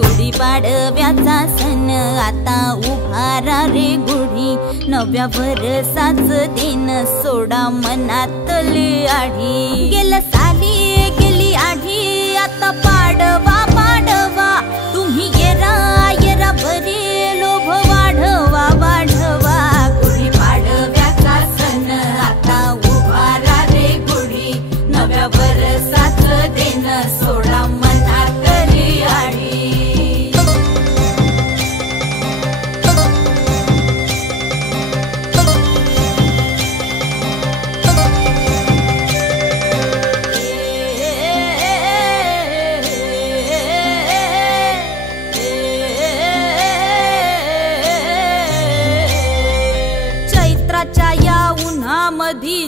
गुढीपाडव्याचा सण आता उभारा रे गुढी, नव्या वर्षाच दिन सोडा मनातली आढी। गेलं साली गेली आढी, आता पाडवा पाडवा, तुम्ही येरा येरा बरे लोभ वाढवा वाढवा। गुढीपाडव्याचा सण आता उभारा रे गुढी, नव्या वर्षाच दिन सोडा मनातली आढी। चैत्राच्या या उन्हामधी